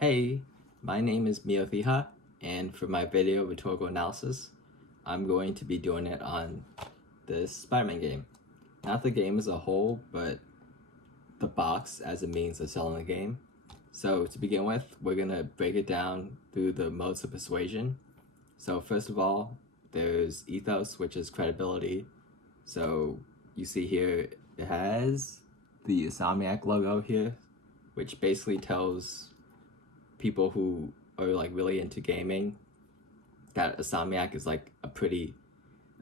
Hey, my name is Miothiha, and for my video rhetorical analysis, I'm going to be doing it on this Spider-Man game. Not the game as a whole, but the box as a means of selling the game. So to begin with, we're going to break it down through the modes of persuasion. So first of all, there's ethos, which is credibility. So you see here, it has the Insomniac logo here, which basically tells people who are like really into gaming that Insomniac is like a pretty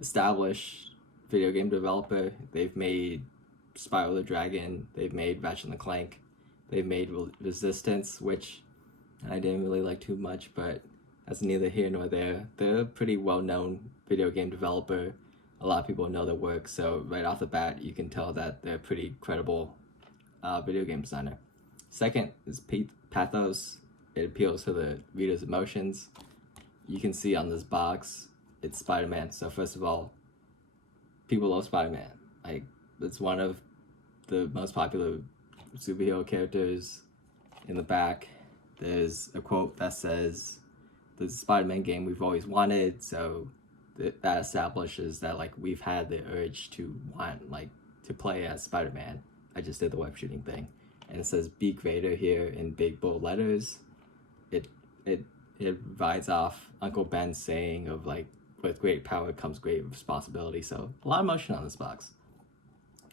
established video game developer. They've made Spyro the Dragon, they've made Ratchet and Clank, they've made Resistance, which I didn't really like too much, but that's neither here nor there. They're a pretty well-known video game developer. A lot of people know their work, so right off the bat, you can tell that they're a pretty credible video game designer. Second is pathos. It appeals to the reader's emotions. You can see on this box, it's Spider-Man. So first of all, people love Spider-Man. Like, it's one of the most popular superhero characters. In the back, there's a quote that says, "The Spider-Man game we've always wanted." So that establishes that like we've had the urge to want like to play as Spider-Man. I just did the web shooting thing, and it says "Be Greater" here in big bold letters. It rides off Uncle Ben's saying of like, with great power comes great responsibility. So a lot of motion on this box.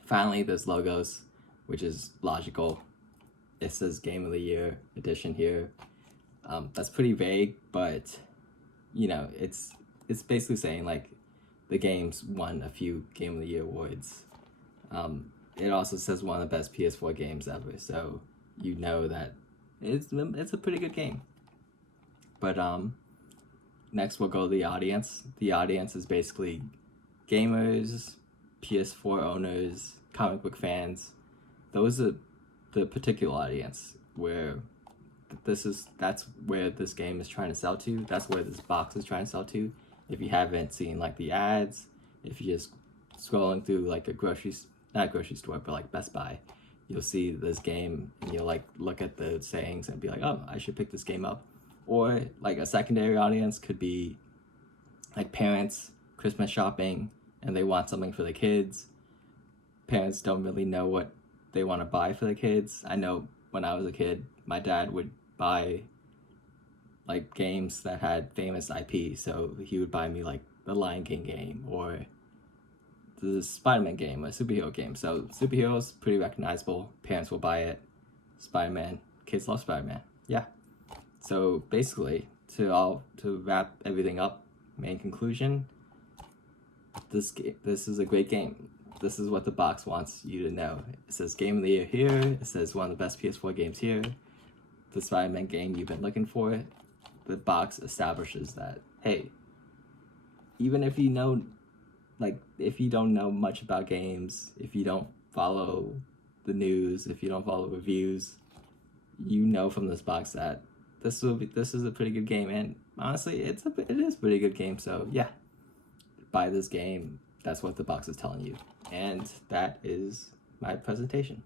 Finally, there's logos, which is logical. It says Game of the Year edition here. That's pretty vague, but you know, it's basically saying like the game's won a few Game of the Year awards. It also says one of the best PS4 games ever, so you know that it's a pretty good game. But next we'll go to the audience. The audience is basically gamers, PS4 owners, comic book fans. Those are the particular audience where that's where this game is trying to sell to. That's where this box is trying to sell to. If you haven't seen like the ads, if you're just scrolling through like not grocery store, but like Best Buy, you'll see this game and you'll like look at the sayings and be like, oh, I should pick this game up. Or like a secondary audience could be like parents Christmas shopping and they want something for the kids. Parents don't really know what they want to buy for the kids. I know when I was a kid, my dad would buy like games that had famous IP. So he would buy me like the Lion King game or the Spider-Man game, a superhero game. So superheroes, pretty recognizable. Parents will buy it. Spider-Man, kids love Spider-Man. Yeah. So basically, to wrap everything up, main conclusion, this is a great game. This is what the box wants you to know. It says Game of the Year here. It says one of the best PS4 games here. The Spider-Man game you've been looking for. The box establishes that, hey, even if you know, like, if you don't know much about games, if you don't follow the news, if you don't follow reviews, you know from this box that this is a pretty good game, and honestly, it is a pretty good game. So yeah, buy this game. That's what the box is telling you, and that is my presentation.